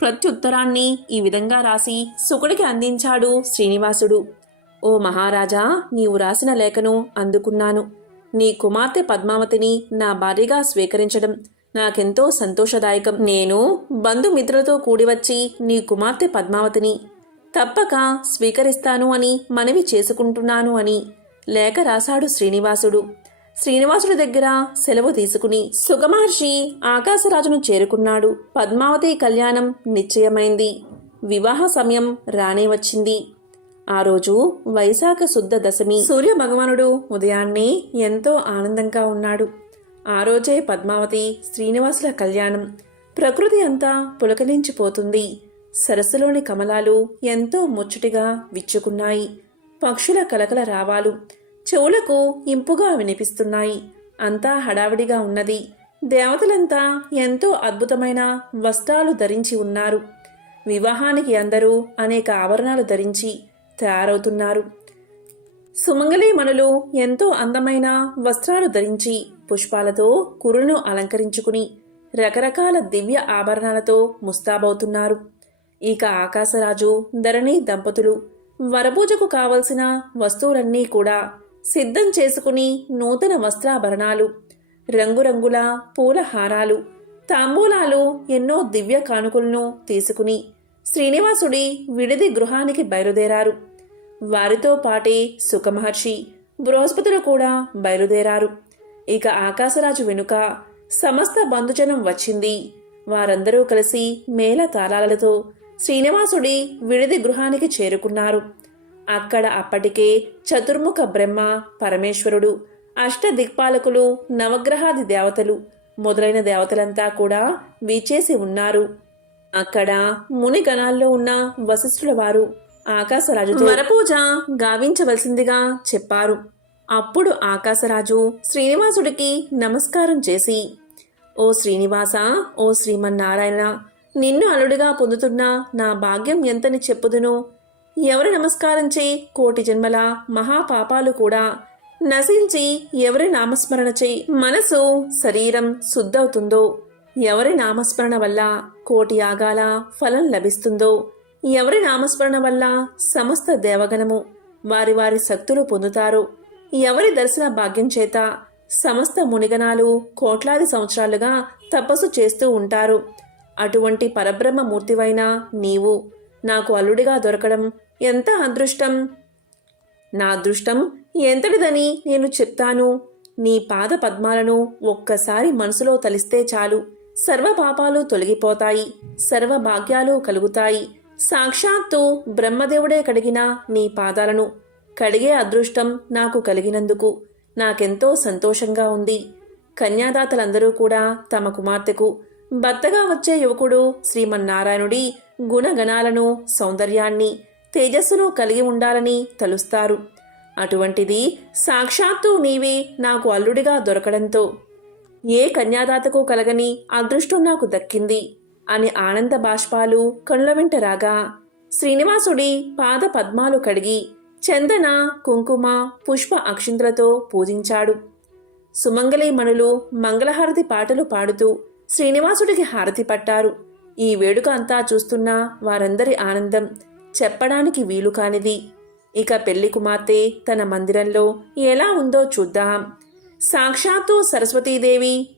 ప్రత్యుత్తరాన్ని ఈ విధంగా రాసి సుకుడికి అందించాడు శ్రీనివాసుడు. ఓ మహారాజా, నీవు రాసిన లేఖను అందుకున్నాను. నీ కుమార్తె పద్మావతిని నా భార్యగా స్వీకరించడం నాకెంతో సంతోషదాయకం. నేను బంధుమిత్రులతో కూడి వచ్చి నీ కుమార్తె పద్మావతిని తప్పక స్వీకరిస్తాను అని మనవి చేసుకుంటున్నాను అని లేఖ రాశాడు శ్రీనివాసుడు. శ్రీనివాసుడి దగ్గర సెలవు తీసుకుని సుఖమహర్షి ఆకాశరాజును చేరుకున్నాడు. పద్మావతి కళ్యాణం నిశ్చయమైంది. వివాహ సమయం రానే వచ్చింది. ఆ రోజు వైశాఖ శుద్ధ దశమి. సూర్య భగవానుడు ఉదయాన్నే ఎంతో ఆనందంగా ఉన్నాడు. ఆ రోజే పద్మావతి శ్రీనివాసుల కళ్యాణం. ప్రకృతి అంతా పులకలించిపోతుంది. సరస్సులోని కమలాలు ఎంతో ముచ్చటిగా విచ్చుకున్నాయి. పక్షుల కలకల రావాలు చెవులకు ఇంపుగా వినిపిస్తున్నాయి. అంతా హడావిడిగా ఉన్నది. దేవతలంతా ఎంతో అద్భుతమైన వస్త్రాలు ధరించి ఉన్నారు. వివాహానికి అందరూ అనేక ఆభరణాలు ధరించి తయారవుతున్నారు. సుమంగళీమణులు ఎంతో అందమైన వస్త్రాలు ధరించి పుష్పాలతో కురులను అలంకరించుకుని రకరకాల దివ్య ఆభరణాలతో ముస్తాబవుతున్నారు. ఇక ఆకాశరాజు ధరణి దంపతులు వరపూజకు కావలసిన వస్తువులన్నీ కూడా సిద్ధం చేసుకుని నూతన వస్త్రాభరణాలు, రంగురంగుల పూల హారాలు, తాంబూలాలు, ఎన్నో దివ్య కానుకలను తీసుకుని శ్రీనివాసుడి విడిది గృహానికి బయలుదేరారు. వారితో పాటే సుఖమహర్షి, బృహస్పతులు కూడా బయలుదేరారు. ఇక ఆకాశరాజు వెనుక సమస్త బంధుజనం వచ్చింది. వారందరూ కలిసి మేళ తాళాలతో శ్రీనివాసుడి విడిది గృహానికి చేరుకున్నారు. అక్కడ అప్పటికే చతుర్ముఖ బ్రహ్మ, పరమేశ్వరుడు, అష్టదిక్పాలకులు, నవగ్రహాది దేవతలు మొదలైన దేవతలంతా కూడా వీచేసి ఉన్నారు. అక్కడ మునిగణాల్లో ఉన్న వశిష్ఠుల వారు ఆకాశరాజుతో వరపూజ గావించవలసిందిగా చెప్పారు. అప్పుడు ఆకాశరాజు శ్రీనివాసుడికి నమస్కారం చేసి, ఓ శ్రీనివాస, ఓ శ్రీమన్నారాయణ, నిన్ను అల్లుడిగా పొందుతున్న నా భాగ్యం ఎంతని చెప్పుదును. ఎవరి నమస్కారం చే కోటి జన్మల మహాపాపాలు కూడా నశించి ఎవరి నామస్మరణ చే మనసు శరీరం శుద్ధవుతుందో, ఎవరి నామస్మరణ వల్ల కోటి యాగాల ఫలం లభిస్తుందో, ఎవరి నామస్మరణ వల్ల సమస్త దేవగణము వారి వారి శక్తులు పొందుతారో, ఎవరి దర్శన భాగ్యం చేత సమస్త మునిగణాలు కోట్లాది సంవత్సరాలుగా తపస్సు చేస్తూ ఉంటారు. అటువంటి పరబ్రహ్మ మూర్తివైన నీవు నాకు అల్లుడిగా దొరకడం ఎంత అదృష్టం. నా అదృష్టం ఎంతటిదని నేను చెప్తాను. నీ పాద పద్మాలను ఒక్కసారి మనసులో తలిస్తే చాలు, సర్వ పాపాలు తొలగిపోతాయి, సర్వ భాగ్యాలు కలుగుతాయి. సాక్షాత్తు బ్రహ్మదేవుడే కడిగిన నీ పాదాలను కడిగే అదృష్టం నాకు కలిగినందుకు నాకెంతో సంతోషంగా ఉంది. కన్యాదాతలందరూ కూడా తమ కుమార్తెకు భర్తగా వచ్చే యువకుడు శ్రీమన్నారాయణుడి గుణగణాలను, సౌందర్యాన్ని, తేజస్సును కలిగి ఉండాలని తలుస్తారు. అటువంటిది సాక్షాత్తు నీవే నాకు అల్లుడిగా దొరకడంతో ఏ కన్యాదాతకు కలగని అదృష్టం నాకు దక్కింది అని ఆనంద బాష్పాలు కనుల వెంట రాగా శ్రీనివాసుడి పాద పద్మాలు కడిగి చందన, కుంకుమ, పుష్ప అక్షింతలతో పూజించాడు. సుమంగళీమణులు మంగళహారతి పాటలు పాడుతూ శ్రీనివాసుడికి హారతి పట్టారు. ఈ వేడుక అంతా చూస్తున్న వారందరి ఆనందం చెప్పడానికి వీలు కానిది. ఇక పెళ్లి కుమార్తె తన మందిరంలో ఎలా ఉందో చూద్దాం. సాక్షాత్తు సరస్వతీదేవి,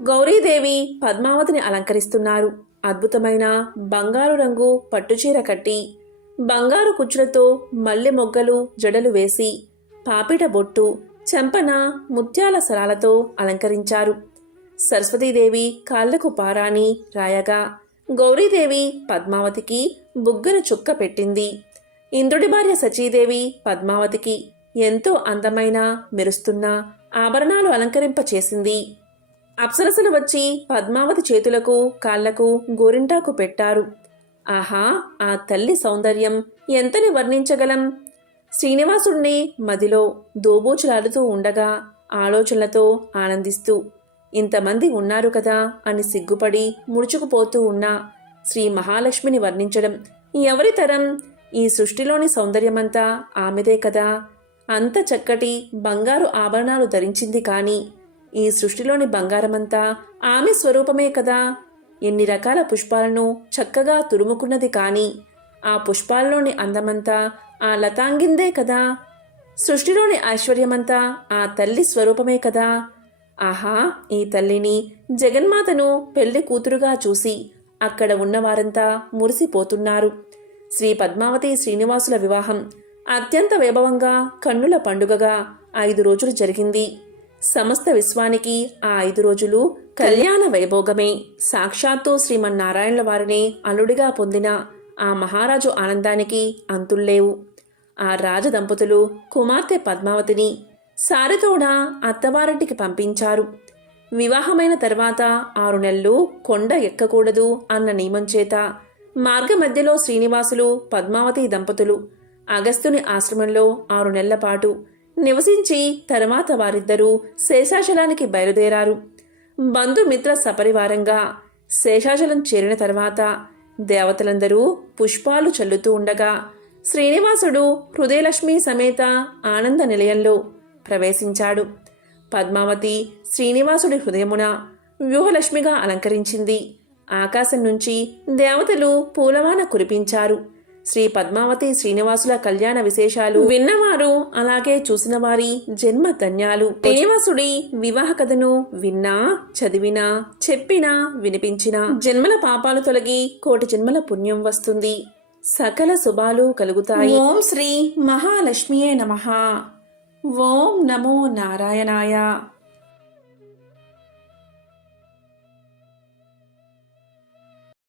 గౌరీదేవి పద్మావతిని అలంకరిస్తున్నారు. అద్భుతమైన బంగారు రంగు పట్టుచీర కట్టి బంగారు కుచ్చులతో మల్లె మొగ్గలు జడలు వేసి పాపిట బొట్టు, చెంపన ముత్యాల సరాలతో అలంకరించారు. సరస్వతీదేవి కాళ్లకు పారాణి రాయగా గౌరీదేవి పద్మావతికి బుగ్గన చుక్క పెట్టింది. ఇంద్రుడి భార్య సచీదేవి పద్మావతికి ఎంతో అందమైన మెరుస్తున్న ఆభరణాలు అలంకరింపచేసింది. అప్సరసలు వచ్చి పద్మావతి చేతులకు కాళ్లకు గోరింటాకు పెట్టారు. ఆహా, ఆ తల్లి సౌందర్యం ఎంతని వర్ణించగలం. శ్రీనివాసుడిని మదిలో దోబూచులాడుతూ ఉండగా ఆలోచనలతో ఆనందిస్తూ ఇంతమంది ఉన్నారు కదా అని సిగ్గుపడి ముడుచుకుపోతూ ఉన్న శ్రీ మహాలక్ష్మిని వర్ణించడం ఎవరి తరం. ఈ సృష్టిలోని సౌందర్యమంతా ఆమెదే కదా. అంత చక్కటి బంగారు ఆభరణాలు ధరించింది కానీ ఈ సృష్టిలోని బంగారమంతా ఆమె స్వరూపమే కదా. ఎన్ని రకాల పుష్పాలను చక్కగా తురుముకున్నది కానీ ఆ పుష్పాల్లోని అందమంతా ఆ లతాంగిందే కదా. సృష్టిలోని ఐశ్వర్యమంతా ఆ తల్లి స్వరూపమే కదా. ఆహా, ఈ తల్లిని జగన్మాతను పెళ్లి కూతురుగా చూసి అక్కడ ఉన్నవారంతా మురిసిపోతున్నారు. శ్రీ పద్మావతి శ్రీనివాసుల వివాహం అత్యంత వైభవంగా కన్నుల పండుగగా 5 రోజులు జరిగింది. సమస్త విశ్వానికి ఆ 5 రోజులు కళ్యాణ వైభోగమే. సాక్షాత్తు శ్రీమన్నారాయణుల వారిని అల్లుడిగా పొందిన ఆ మహారాజు ఆనందానికి అంతుల్లేవు. ఆ రాజదంపతులు కుమార్తె పద్మావతిని సారెతోడ అత్తవారింటికి పంపించారు. వివాహమైన తర్వాత 6 నెలలు కొండ ఎక్కకూడదు అన్న నియమం చేత మార్గమధ్యలో శ్రీనివాసులు పద్మావతి దంపతులు అగస్త్యుని ఆశ్రమంలో 6 నెలల పాటు నివసించి తర్వాత వారిద్దరూ శేషాచలానికి బయలుదేరారు. బంధుమిత్ర సపరివారంగా శేషాచలం చేరిన తర్వాత దేవతలందరూ పుష్పాలు చల్లుతూ ఉండగా శ్రీనివాసుడు హృదయలక్ష్మి సమేత ఆనంద నిలయంలో ప్రవేశించాడు. పద్మావతి శ్రీనివాసుడి హృదయమున వ్యూహలక్ష్మిగా అలంకరించింది. ఆకాశం నుంచి దేవతలు పూలవాన కురిపించారు. శ్రీ పద్మావతి శ్రీనివాసుల కళ్యాణ విశేషాలు విన్నవారు, అలాగే చూసిన వారి జన్మ ధన్యాలు. శ్రీనివాసుడి వివాహ కథను విన్నా, చదివినా, చెప్పినా, వినిపించినా జన్మల పాపాలు తొలగి కోటి జన్మల పుణ్యం వస్తుంది. సకల శుభాలు కలుగుతాయి. ఓం శ్రీ మహాలక్ష్మియే నమః. ఓం నమో నారాయణాయ.